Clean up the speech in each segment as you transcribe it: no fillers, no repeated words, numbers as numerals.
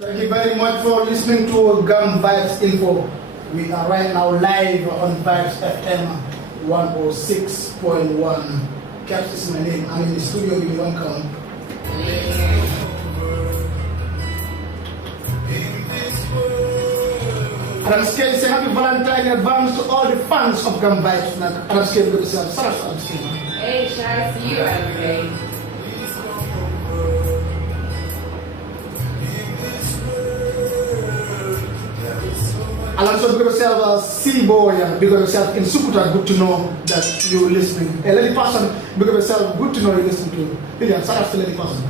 Thank you very much for listening to Gam Vibes Info. We are right now live on Vibes FM 106.1. Kepz is my name. I'm in the studio with you. Welcome. And I'm scared to say happy Valentine in advance to all the fans of Gam Vibes. And I'm scared to go to say I'm sorry, I'm scared. Hey, shout out to you every day. And also because yourself C-boy, because yourself in Sukuta, good to know that you're listening. A lady person, because yourself, good to know you're listening to. Lilian, shout out to lady person.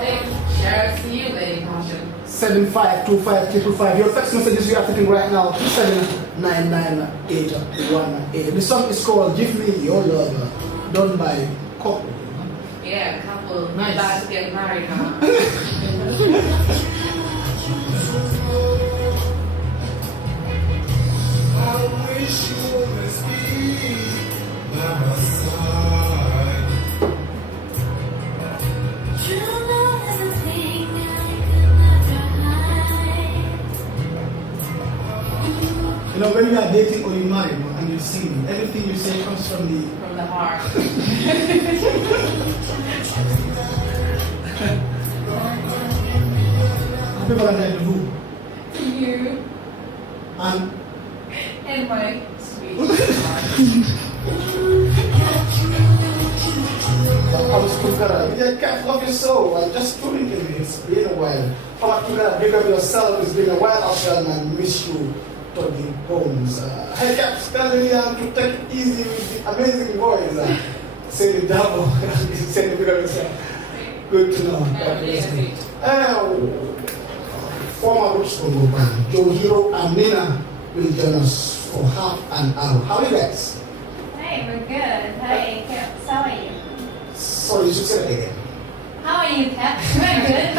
Hey, shout out to you, lady person. 7525 Your text messages you are taking right now, 2799818. The song is called Give Me Your Love, done by Couple. Yeah, couple. Nice. About to get married, huh? I wish you always be by my side. True love is a thing I could never hide. You know, when you are dating or you marry and you're singing, everything you say comes from The heart. Happy Valentine to who? To you And and my sweet heart. I was Tukara. Yeah, Kepz, love your soul. I'm just tuning in. It's been a while. How about Tukara? Big up yourself. It's been a while after and I miss you, Tony Bones. Hey, Kepz, tell Lilian to take it easy with the amazing voice. Say the double. Say the big up yourself. Good to know. God bless you. Former Roots Congo band, Joe Hero and Nina will join us for half an hour. How are you guys? Hey, we're good. Hi, Kepz. How are you? Sorry, you should say that again. How are you, Kepz? We're good.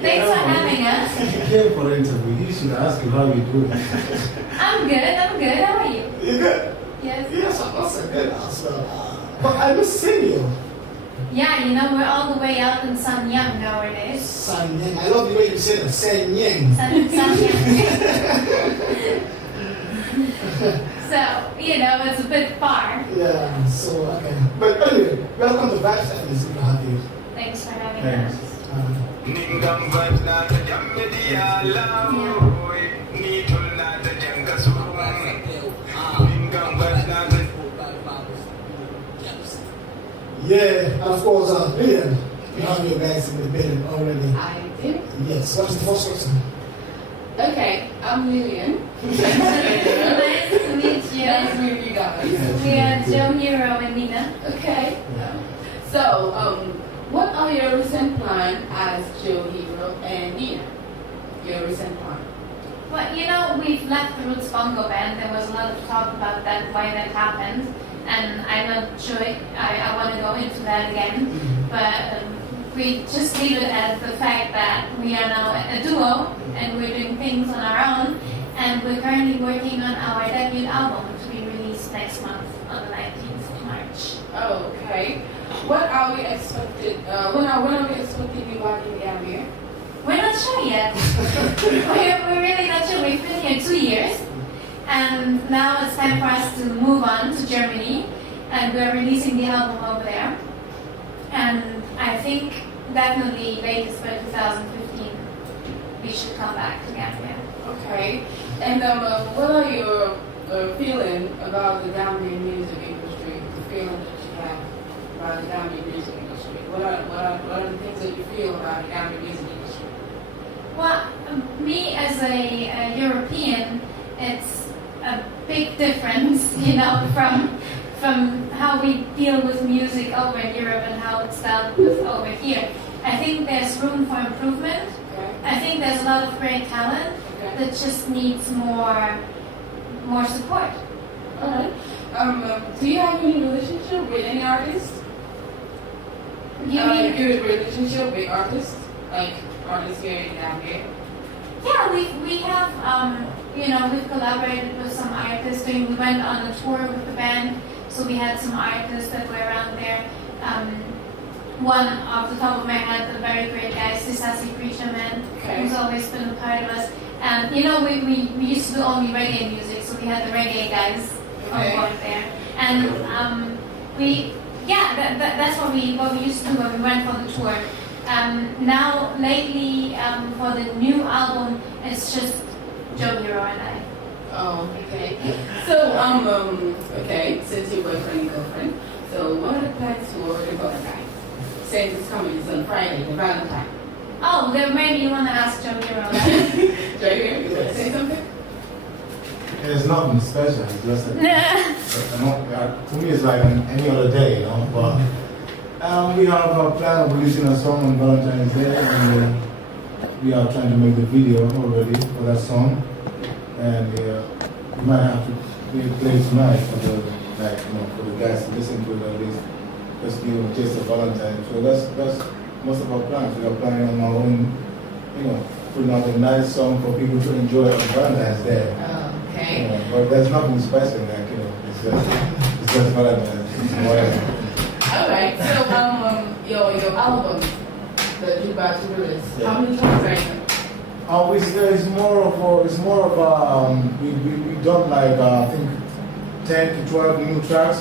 Thanks for having us. You came for an interview. You should ask him how you doing. I'm good. How are you? You good? Yes. Yes, I'm also good as well. But I miss seeing you. Yeah, you know, we're all the way out in Sanyang nowadays. Sanyang. I love the way you say that. Sanyang. Sanyang. So, you know, it's a bit far. Yeah, so okay. But anyway, welcome to Vibes FM. It's good to have you. Thanks for having Thanks. us. Yeah, and of course, Lilian, you have your guys in the building already. I do. Yes, what's the first question? Okay, I'm Lillian. Nice to meet you. Nice to meet you guys. We are Joe Hero and Nina. Okay. So, what are your recent plans as Joe Hero and Nina? Your recent plan. Well, you know, we've left the Roots Bongo Band. There was a lot of talk about that, why that happened. And I'm not sure I want to go into that again. But we just leave it as the fact that we are now a duo and we're doing things on our own. And we're currently working on our debut album to be released next month on the 19th of March. Oh, okay. What are we expected? When are we expecting you back in Gambia? We're not sure yet. we're really not sure. We've been here 2 years. And now it's time for us to move on to Germany. And we're releasing the album over there. And I think definitely latest by 2015, we should come back to Gambia. Okay. And what are your feeling about the Gambian music industry? The feeling that you have about the Gambian music industry? What are the things that you feel about the Gambian music industry? Well, me as a European, it's a big difference, you know, from how we deal with music over in Europe and how it's dealt with over here. I think there's room for improvement. Okay. I think there's a lot of great talent that just needs more support. Alright. Do you have any relationship with any artists? You mean? Good relationship with artists? Like artists here in Gambia? Yeah, we have, you know, we've collaborated with some artists. We went on a tour with the band, so we had some artists that were around there. One off the top of my head, a very great guy, Sisasi Preacherman. always been a part of us. And you know, we used to do only reggae music, so we had the reggae guys on board there. And that's what we used to do when we went for the tour. Now lately, for the new album, it's just Joe Hero and I. Oh, okay. So, okay, since you're boyfriend and girlfriend, so what are the plans for the Valentine? Since it's coming, it's on Friday, the Valentine. Oh, then maybe you want to ask Joe Hero. Joe Hero, you want to say something? It's nothing special. It's just to me, it's like any other day, you know. But we have a plan of releasing a song on Valentine's Day, and we are trying to make the video already for that song. And we might have to play tonight for the guys to listen to it at least. Just give a taste of Valentine. So that's most of our plans. We are planning on our own, putting out a nice song for people to enjoy on Valentine's Day. Okay. But there's nothing special, it's just Valentine's. Alright, so your album that you about to release, how many tracks are in it? It's more of a we done like I think 10 to 12 new tracks,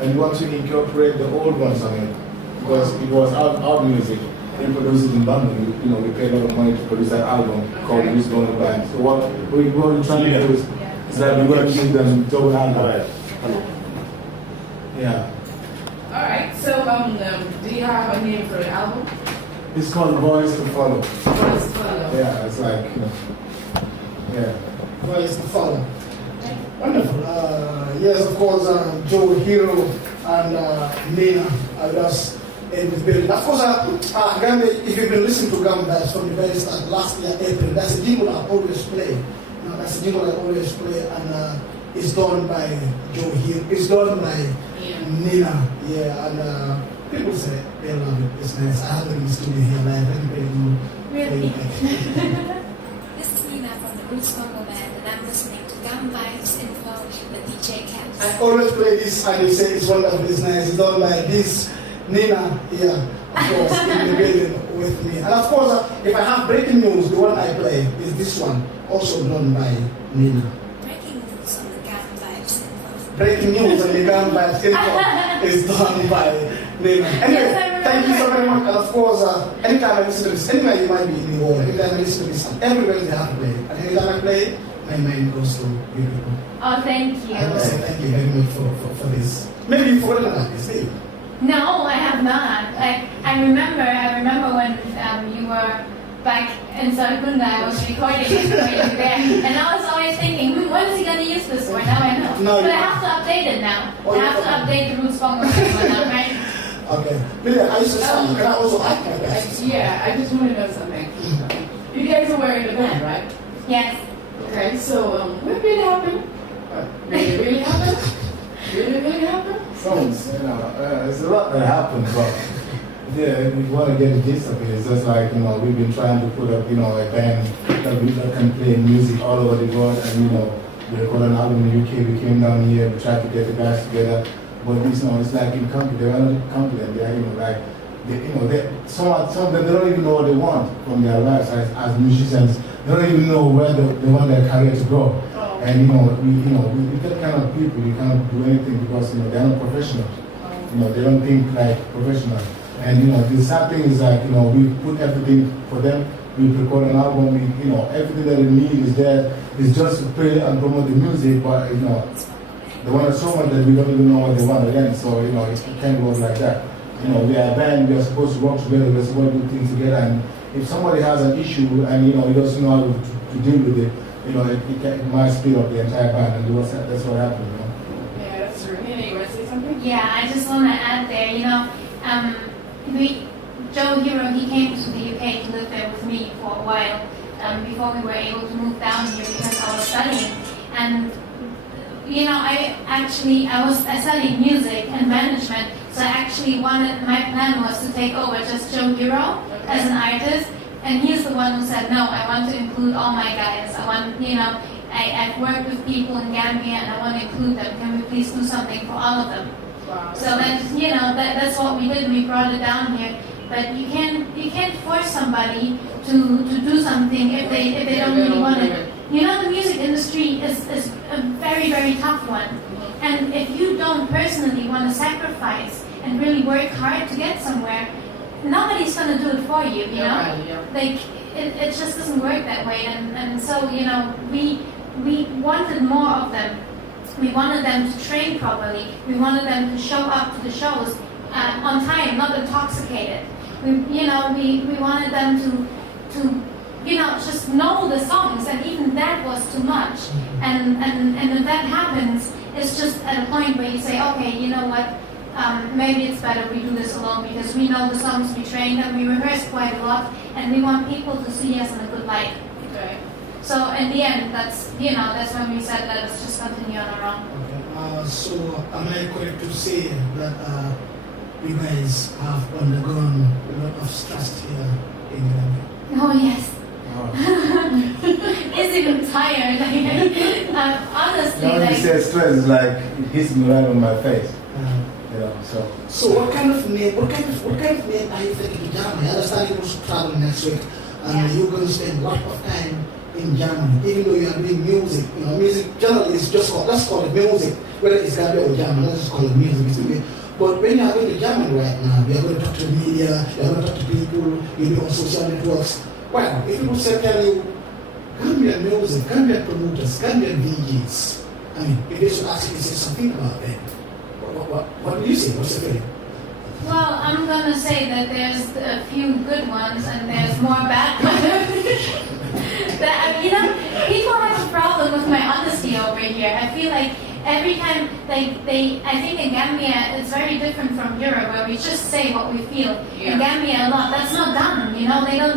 and we want to incorporate the old ones on it because it was our music. We produced it in London. We paid a lot of money to produce that album called Who's Going to Band. So what we're trying to do is that we're going to keep them double handed. Yeah. Alright, so do you have a name for the album? It's called Boys to Follow. Boys to Follow. Yeah, it's like, yeah. Boys to Follow. Wonderful. Yes, of course, Joe Hero and Nina are just in the building. Of course, Gambia, if you've been listening to Gambia from the very start, last year, April, that's a jingle I always play. That's a jingle I always play, and it's done by Joe Hero. It's done by Nina. Yeah, and people say they love it. It's nice. I have it in the studio here, and I really This is Nina from the Roots Bongo Band, and I'm listening to Gum Vibes Info with DJ Kepz. I always play this, and they say it's wonderful, it's nice. It's done by this Nina here, of course, in the building with me. And of course, if I have breaking news, the one I play is this one, also done by Nina. Breaking news on the Gum Vibes Info. Breaking news on the Gum Vibes Info is done by Nina. Anyway, thank you so very much. And of course, anytime I listen to this, anywhere you might be in the world, anytime I listen to this, everywhere they have to play. And anytime I play, my mind goes to you people. Oh, thank you. I must say thank you very much for this. Maybe you forgot about this, maybe. No, I have not. I remember when you were back in Sargunda, I was recording it for you there, and I was always thinking, when is he going to use this for? Now I know. No, but I have to update it now. I have to update the Roots Bongo one now, right? Okay. Lillian, I used to say, can I also ask my question? Yeah, I just want to know something. You guys are wearing the band, right? Yes. Okay, so what really happened? Did it really happen? Really happen? Songs, it's a lot that happened, but yeah, we want to get the gist of it. It's just like, we've been trying to put up, a band that can play music all over the world, and, we recorded an album in the UK, we came down here, we tried to get the guys together, but it's like incompetent, they're not confident, some of them, they don't even know what they want from their lives as musicians. They don't even know where they want their career to go. Oh. And we get kind of people, you cannot do anything because they're not professionals. They don't think like professionals. And the sad thing is that we put everything for them. We record an album. Everything that they need is there. It's just to play and promote the music, but they want it so much that we don't even know what they want again. So it can't work like that. We are a band. We are supposed to work together. We're supposed to do things together. And if somebody has an issue and he doesn't know how to deal with it, it might speed up the entire band, and that's what happened. Yeah, that's true. You want to say something? Yeah, I just want to add there, Joe Hero, he came to the UK to live there with me for a while before we were able to move down here because I was studying. And, I was studying music and management, so I actually my plan was to take over just Joe Hero as an artist. And he's the one who said, no, I want to include all my guys. I want, I've worked with people in Gambia and I want to include them. Can we please do something for all of them? Wow. So that's, that's what we did. We brought it down here. but you can't force somebody to do something if they don't really want it. You know, the music industry is a very, very tough one. And if you don't personally want to sacrifice and really work hard to get somewhere, nobody's going to do it for you, you know? Like, it just doesn't work that way. And so, you know, we wanted more of them. We wanted them to train properly. We wanted them to show up to the shows on time, not intoxicated. We wanted them to just know the songs, and even that was too much. And if that happens, it's just at a point where you say, okay, you know what, maybe it's better we do this alone, because we know the songs, we trained and we rehearsed quite a lot, and we want people to see us in a good light. Okay. So in the end, that's when we said let us just continue on our own. Okay. So am I correct to say that you guys have undergone a lot of stress here in Gambia? Oh yes. He's even tired. Honestly, Now he says stress is like it hits me right on my face. You know, so what kind of name are you thinking to Germany? I understand you must travel next week, and you're going to spend a lot of time in Germany, even though you are doing music. You know, music generally is let's call it music, whether it's Gambia or German, let's just call it music. But when you are going to Germany right now, you are going to talk to the media, you are going to talk to people, you'll be on social networks. Well, if people tell you, Gambian music, Gambian promoters, Gambian DJs, I mean, if they should actually say something about that, what do you say? What's your feeling? well, I'm gonna say that there's a few good ones and there's more bad ones. People have a problem with my honesty over here. I feel like every time, I think in Gambia it's very different from Europe, where we just say what we feel. In Gambia a lot, that's not done,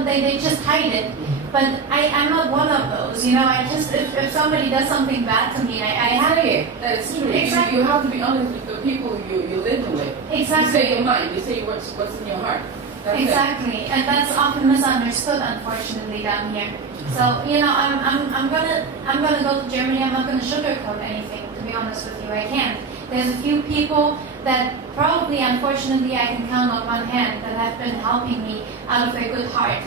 they just hide it. But I'm not one of those, I just, if somebody does something bad to me, I have it. That's true. Exactly. You have to be honest with the people you're living with. Exactly. You say your mind, you say what's in your heart. That's exactly, and that's often misunderstood, unfortunately, down here. So, I'm gonna go to Germany. I'm not gonna sugarcoat anything, to be honest with you. I can't. There's a few people that probably, unfortunately, I can count on one hand that have been helping me out of their good heart.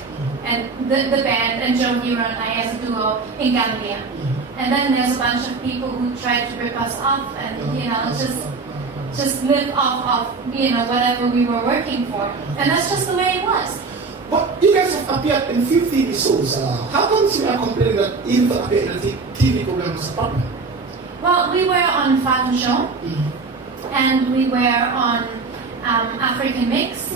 And the band, and Joe Hero and I as a duo in Gambia. And then there's a bunch of people who try to rip us off and, just live off of, whatever we were working for. And that's just the way it was. But you guys have appeared in 50 episodes. How come you are complaining that even to appear in a TV program was a problem? Well, we were on Fatu Show, and we were on African Mix,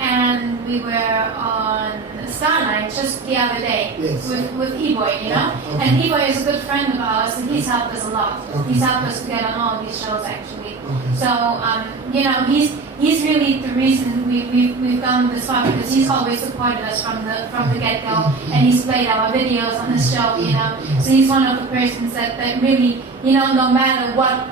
and we were on Starline just the other day with E-Boy, Okay. And E-Boy is a good friend of ours, and he's helped us a lot. Okay. He's helped us to get on all these shows, actually. Okay. So, he's really the reason we've gone this far, because he's always supported us from the get-go, and he's played our videos on his show, So he's one of the persons that really, no matter what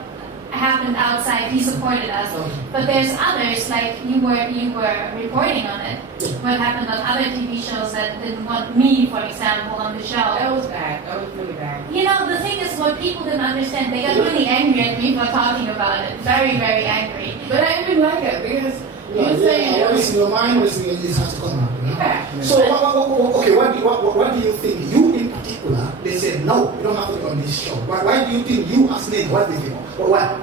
happened outside, he supported us. Okay. But there's others, like you were reporting on it. What happened on other TV shows that didn't want me, for example, on the show. That was bad. That was really bad. The thing is, what people didn't understand, they got really angry at me for talking about it. Very, very angry. But I even like it because you're saying what is in your mind, what is in your this has to come out. Yeah. So what do you think? You in particular, they said no, you don't have to be on this show. Why do you think you as name? What did you know? What?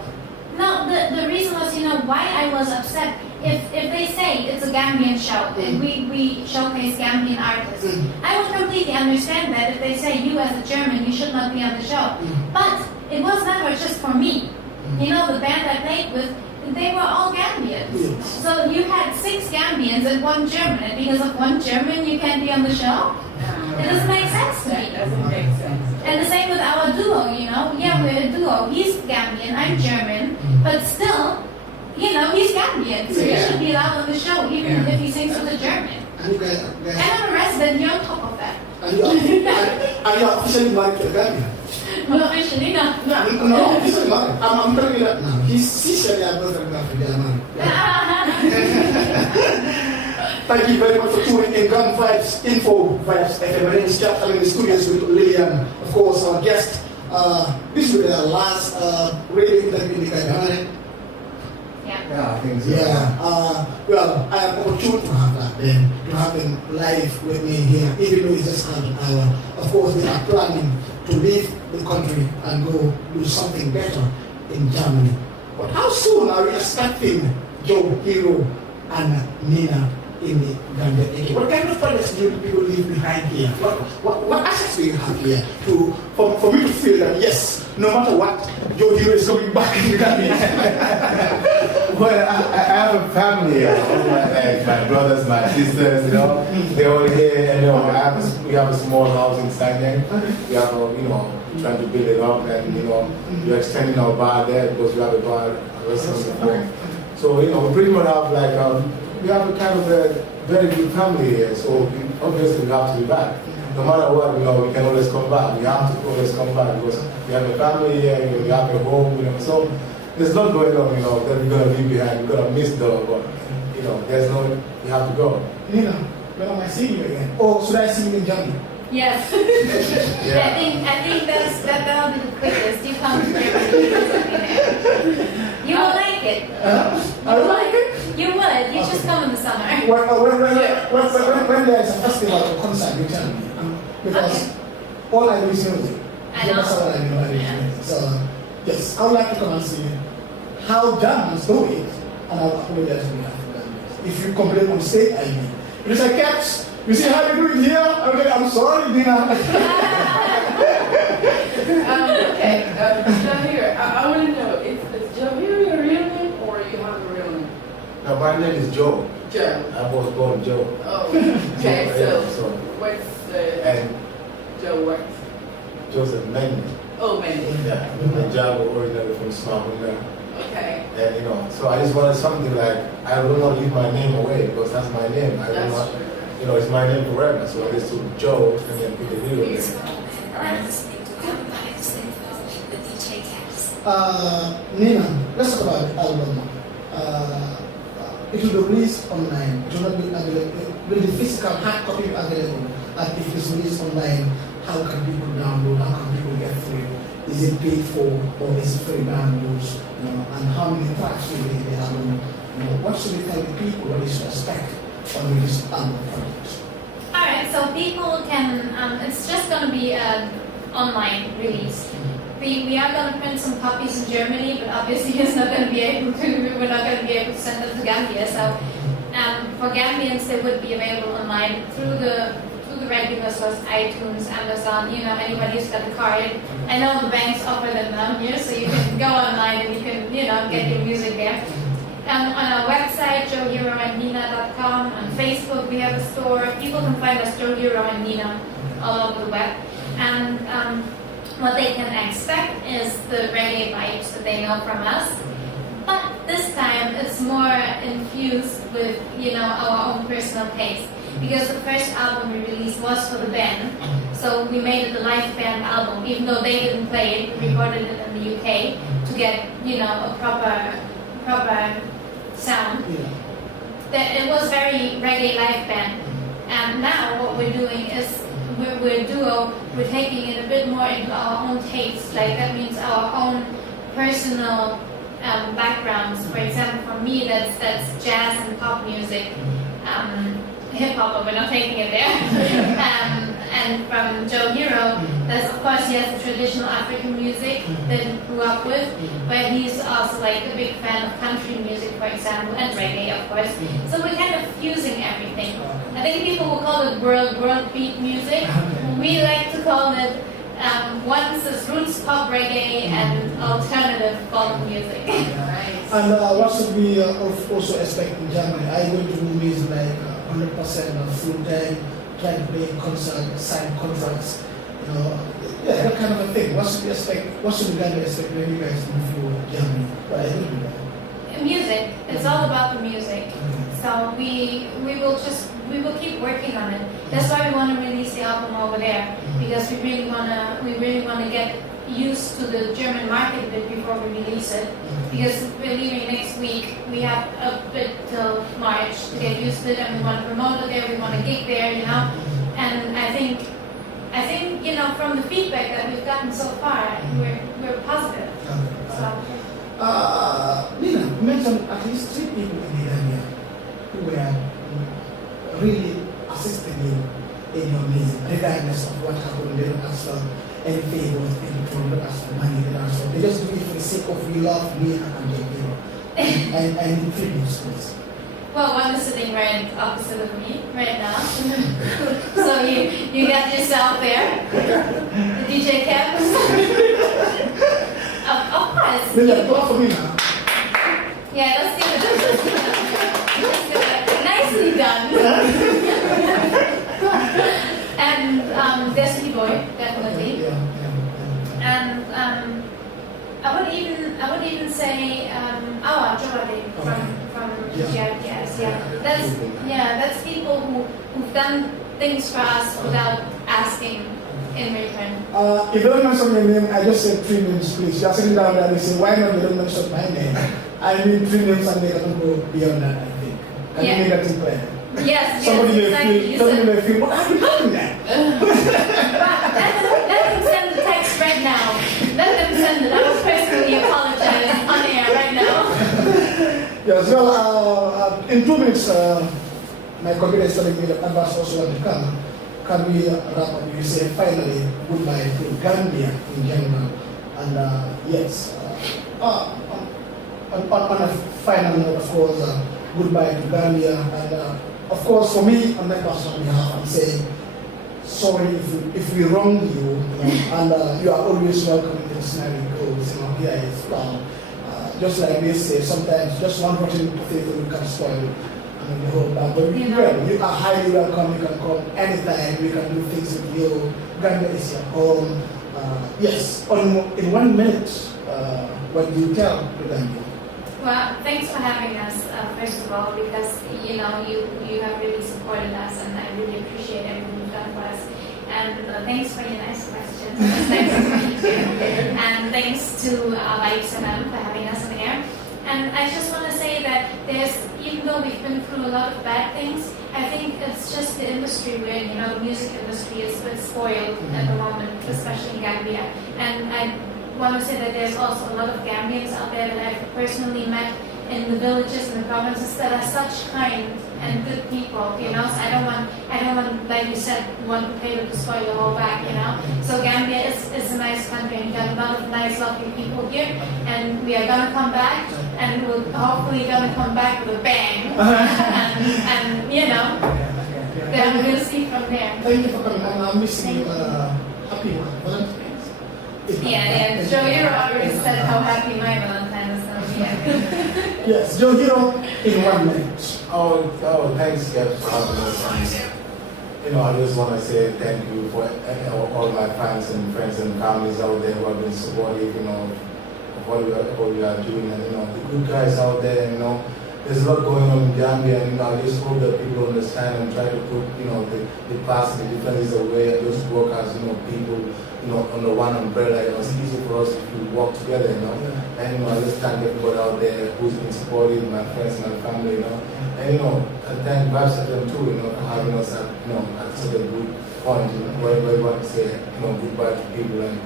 No, the reason was, why I was upset. If they say it's a Gambian show, we showcase Gambian artists, I would completely understand that if they say you as a German, you should not be on the show. But it was never just for me. The band I played with, they were all Gambians. Yes. So you had 6 Gambians and 1 German, and because of 1 German, you can't be on the show? It doesn't make sense to me. That doesn't make sense. And the same with our duo, Yeah, we're a duo. He's Gambian, I'm German, but still, he's Gambian, so he should be allowed on the show, even if he sings with a German. And you guys, And I'm a resident here on top of that. and you are officially married to a Gambian. Well, officially, no. No, officially married. I'm telling you that now. He's secretly a brother to be married. Thank you very much for tuning in Gun Vibes Info Vibes FM. My name is Kepz. I'm in the studios with Lillian, of course, our guest. This will be our last radio interview in the Gambia. Yeah. Yeah, I think so. Yeah. Well, I am opportunity to have that then, to have them live with me here, even though it's just half an hour. Of course, they are planning to leave the country and go do something better in Germany. But how soon are we expecting Joe, Hero, and Nina in the Gambia again? What kind of projects do people leave behind here? What assets do you have here for me to feel that yes, no matter what, Joe Hero is coming back in the Gambia? Well, I have a family here, like my brothers, my sisters, you know, they're all here, and you know, we have a small house in Sanyang. We have, trying to build it up, and you know, we're extending our bar there because we have a bar, a restaurant before. So you know, we pretty much have like we have a kind of a very good family here. So obviously we have to be back. No matter what, you know, we can always come back. We have to always come back because we have a family here, you know, we have a home, you know. So there's not going on, you know, that we're going to leave behind. We're going to miss them, but, you know, there's no, we have to go. Nina, when am I seeing you again? Or should I see you in Germany? Yes. Yeah. I think that'll be the quickest. You come to Germany. You will like it. I would like it. You would. You just come in the summer. When there's a festival or concert in Germany, because all I do is music. I know. That's all I do. So, yes, I would like to come and see how Germans do it, and I'll apologize on behalf of Germans. If you complain on stage, I mean. If you say, Kepz, you see how you do it here? Okay, I'm sorry, Dina. Okay, Jahir, I want to know, is Jahir your real name or you have a real name? Now, my name is Joe. Joe. I was born Joe. Oh, okay, so what's And Joe what? Joseph Mendy. Oh, Mandy. Yeah, Manjago, originally from Somalia. Okay. And you know, so I just wanted something like, I don't want to leave my name away because that's my name. I don't That's want, true. you know, it's my name forever. So I just took Joe and then put the hero in. I'm listening to Gambia Info with DJ Kepz. Nina, let's talk about the album. It will be released online. It will not be available. Will the physical hard copy be available? And if it's released online, how can people download? How can people get through? Is it paid for or is it free downloads? You know, and how many tracks will be in the album? You know, what should we tell the people what they should expect on this album project? Alright, so people can, it's just going to be an online release. We are going to print some copies in Germany, but obviously we're not going to be able to send them to Gambia. So for Gambians, they would be available online through the regular source, iTunes, Amazon, you know, anybody who's got a card. I know the banks offer them down here, so you can go online and you can, you know, get your music there. On our website, joeheroandnina.com. On Facebook, we have a store. People can find us, Joe Hero and Nina, all over the web. And what they can expect is the reggae vibes that they know from us. But this time, it's more infused with, you know, our own personal taste. Because the first album we released was for the band, so we made it a live band album, even though they didn't play it, we recorded it in the UK to get, you know, a proper sound. It was very reggae live band. And now what we're doing is we're duo, we're taking it a bit more into our own taste, like that means our own personal backgrounds. For example, for me, that's jazz and pop music. Hip hop, but we're not taking it there. And from Joe Hero, that's of course he has the traditional African music that he grew up with, but he's also like a big fan of country music, for example, and reggae, of course. So we're kind of fusing everything. I think people will call it world beat music. We like to call it once is roots pop reggae and alternative folk music. And what should we also expect in Germany? Are you going to do music like 100% of full time, trying to play concert, sign contracts, you know, yeah, that kind of a thing. What should we expect? What should we expect when you guys move to Germany? What are you doing? Music. It's all about the music. So we will keep working on it. That's why we want to release the album over there, because we really wanna get used to the German market a bit before we release it. Because we're leaving next week, we have a bit till March to get used to it, and we want to promote it there, we want to gig there, you know. And I think you know, from the feedback that we've gotten so far, we're positive. So. Nina, mentioned at least 3 people in the Gambia who were really assisting you in your music, regardless of what happened. They don't ask for any favors, any trouble, they don't ask for money, they don't ask for, they just do it for the sake of we love me and their hero. And tributes, please. Well, one is sitting right opposite of me right now. So you got yourself there. The DJ Kepz. Of course. Lillian, clap for me now. Yeah, let's do it. Let's do it. Nicely done. And Beste boy, definitely. And I would even say our Jordan from GIPS. That's people who've done things for us without asking in return. If you don't mention your name, I just said 3 names, please. You are sitting down there and they say, why not you don't mention my name? I mean 3 names and they can go beyond that, I think. Can you make that clear? Yes, somebody may feel, what are you doing there? Let them send the text right now. Let them send it. I will personally apologize on air right now. Yes, well, in 2 minutes, my computer is telling me that Abbas also want to come. Can we wrap up? You say finally goodbye to Gambia in general. And yes, on a final note, of course, goodbye to Gambia. And of course, for me, on my personal behalf, I'm saying sorry if we wronged you, and you are always welcome to the scenario goes. Here is just like they say, sometimes just one rotten potato can spoil the whole bag. But you are highly welcome. You can come anytime. We can do things with you. Gambia is your home. Yes, in 1 minute, what do you tell the Gambia? Well, thanks for having us, first of all, because you have really supported us, and I really appreciate everything you've done for us. And thanks for your nice questions. It's nice to meet you. And thanks to Lives FM for having us on the air. And I just want to say that even though we've been through a lot of bad things, I think it's just the industry we're in. The music industry is a bit spoiled at the moment, especially in Gambia. And I want to say that there's also a lot of Gambians out there that I've personally met in the villages and the provinces that are such kind and good people, So I don't want, like you said, one potato to spoil the whole bag, So Gambia is a nice country, and we have a lot of nice, lovely people here, and we are gonna come back, and we're hopefully gonna come back with a bang, and then we'll see from there. Thank you for coming. I'm wishing you a happy Valentine's. Yeah. Joe Hero already said how happy my Valentine's is going to be. Yes, Joe Hero in 1 minute. Oh, thanks, Kepz, for having us. I just want to say thank you for all my fans and friends and families out there who have been supportive, of what we are doing, and the good guys out there. There's a lot going on in Gambia, and I just hope that people understand and try to put the past, the differences away, and just work as people. Under one umbrella, it's easy for us if we work together, And I just thank everybody out there who's been supporting my friends, my family, And I thank Beste too, for having us at such a good point, where we want to say, goodbye to people, and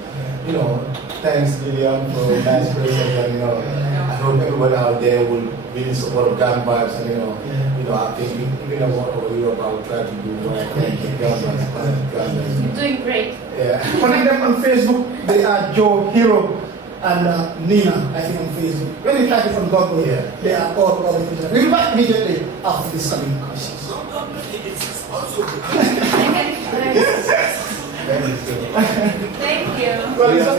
thanks Lillian for a nice present, and I hope everybody out there will really support Gang Vibes, and I think even what we're about try to do You're doing great. Yeah. Connect them on Facebook. They are Joe Hero and Nina, I think, on Facebook. When you type it on Google, they are all over the internet. We'll be back immediately after this coming questions. Thank you. Well, it's not